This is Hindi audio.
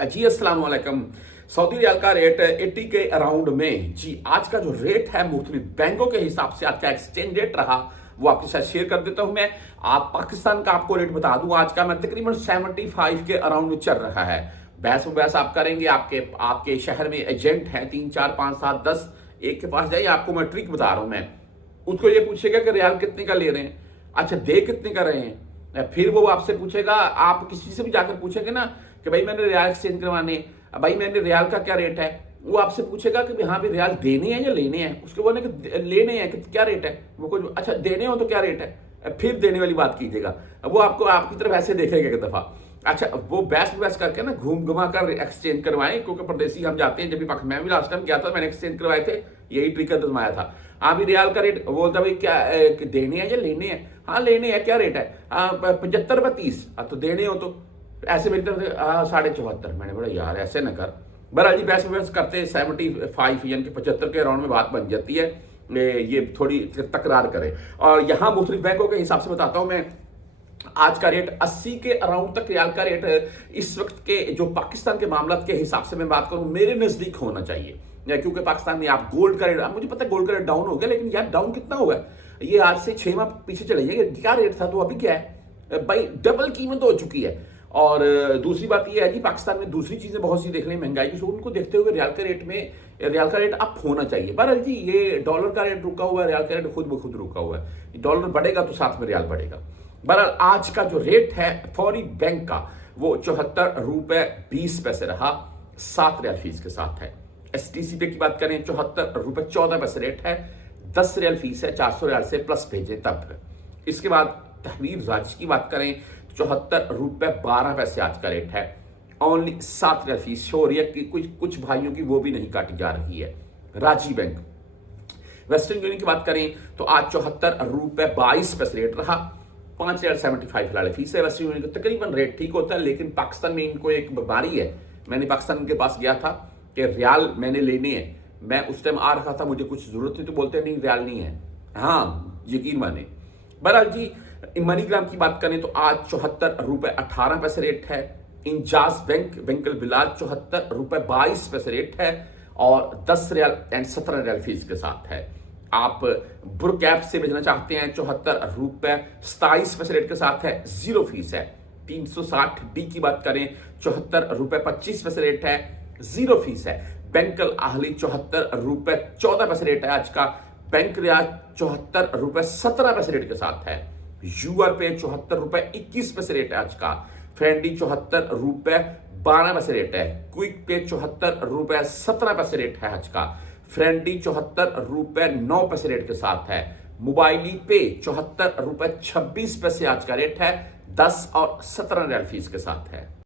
जी अस्सलाम वालेकुम। सऊदी रियाल का रेट 80 के अराउंड में। जी आज का जो रेट है मुख्तलिफ बैंकों के हिसाब से आज का एक्सचेंज रेट रहा, वो आपके साथ शेयर कर देता हूं मैं। आप पाकिस्तान का आपको रेट बता दूं, आज का मैं तकरीबन 75 के अराउंड में चल रहा है। बहस आप करेंगे, आपके आपके शहर में एजेंट हैं 3 4 5 7 10, एक के पास जाइए, आपको मैं ट्रिक बता रहा हूं मैं। उसको ये पूछेगा कि रियाल कितने का ले रहे हैं, अच्छा दे कितने का रहे हैं, फिर वो आपसे पूछेगा, आप किसी से भी जाकर पूछेंगे ना कि भाई मैंने रियाल एक्सचेंज करवाने, भाई मैंने रियाल का क्या रेट है, वो आपसे पूछेगा कि हाँ भी रियाल देने हैं या लेने हैं। उसके बोलने कि लेने हैं कि क्या रेट है, वो कुछ अच्छा देने हो तो क्या रेट है, फिर देने वाली बात कीजिएगा। वो आपको आपकी तरफ ऐसे देखेगा एक दफा। अच्छा वो बैस करके ना घूम घुमा कर एक्सचेंज करवाएं, क्योंकि परदेसी हम जाते हैं, जब भी मैं भी लास्ट टाइम गया था, मैंने एक्सचेंज करवाए थे, यही ट्रिक आजमाया था। हाँ भी रियाल का रेट, वो बोलता भाई क्या देने हैं या लेने हैं, हाँ लेने हैं, क्या रेट है, 75 रुपये 30, तो देने हो तो ऐसे मेरी तरफ से 74.5। मैंने बोला यार ऐसे न कर। बहरहाल जी बहस करते 75 यानी कि 75 के अराउंड में बात बन जाती है, ये थोड़ी तकरार करे। और यहाँ मुख्तलिफ बैंकों के हिसाब से बताता हूँ मैं, आज का रेट 80 के अराउंड तक रियाल का रेट इस वक्त के जो पाकिस्तान के मामला के हिसाब से मैं बात करूं, मेरे नजदीक होना चाहिए। क्योंकि पाकिस्तान में आप गोल्ड का रेट, मुझे पता है गोल्ड का रेट डाउन हो गया, लेकिन यार डाउन कितना हुआ है, ये आज से 6 माह पीछे चले जाइए, क्या रेट था तो अभी क्या है भाई, डबल कीमत हो चुकी है। और दूसरी बात यह है जी, पाकिस्तान में दूसरी चीजें बहुत सी देख रही महंगाई की, उनको देखते हुए रियाल का रेट अप होना चाहिए। बहरहाल जी ये डॉलर का रेट रुका हुआ है, रियाल का रेट खुद ब खुद रुका हुआ है। डॉलर बढ़ेगा तो साथ में रियाल बढ़ेगा। बहरहाल आज का जो रेट है फौरी बैंक का, वो 74 रुपए 20 पैसे रहा, 7 रियाल फीस के साथ है। STC पे की बात करें 74 रुपए 14 पैसे रेट है, 10 रियाल फीस है, 400 रियाल से प्लस भेजे तब। इसके बाद तहवील राज की बात करें 74 रुपए 12 पैसे आज का रेट है, ओनली 7 रियाल फीस हो रही है कि कुछ भाइयों की वो भी नहीं काटी जा रही है। राजी बैंक वेस्टर्न यूनियन की बात करें तो आज 74 रुपए 22 पैसे रेट रहा, 5 रियाल 75 फिलहाल फीस है। वेस्टर्न यूनियन का तकरीबन रेट ठीक होता है, लेकिन पाकिस्तान में इनको एक बीमारी है। मैंने पाकिस्तान के पास गया था कि रियाल मैंने लेने हैं, मैं उस टाइम आ रखा था, मुझे कुछ जरूरत थी, तो बोलते नहीं रियाल नहीं है। हाँ यकीन माने। बहरहाल जी मनीग्राम की बात करें तो आज 74 रुपए 18 पैसे रेट है। इंजाज बैंकल बिलाज 74 रुपए 22 पैसे रेट है, और 10 रियाल एंड 17 रियाल फीस के साथ है। आप बुरकैप से भेजना चाहते हैं 74 रुपए 27 पैसे रेट के साथ है, 0 फीस है। 360D की बात करें 74 रुपए 25 पैसे रेट है, 0 फीस है। बैंकल आहली 74 रुपए 14 पैसे रेट है आज का। बैंक रियाज 74 रुपए 17 पैसे रेट के साथ है। यूआर पे 74 रुपए 21 पैसे रेट है आज का। फ्रेंडी 74 रुपए 12 पैसे रेट है। क्विक पे 74 रुपए 17 पैसे रेट है आज का। फ्रेंडी 74 रुपए 9 पैसे रेट के साथ है। मोबाइली पे 74 रुपए 26 पैसे आज का रेट है, 10 और 17 रियाल फीस के साथ है।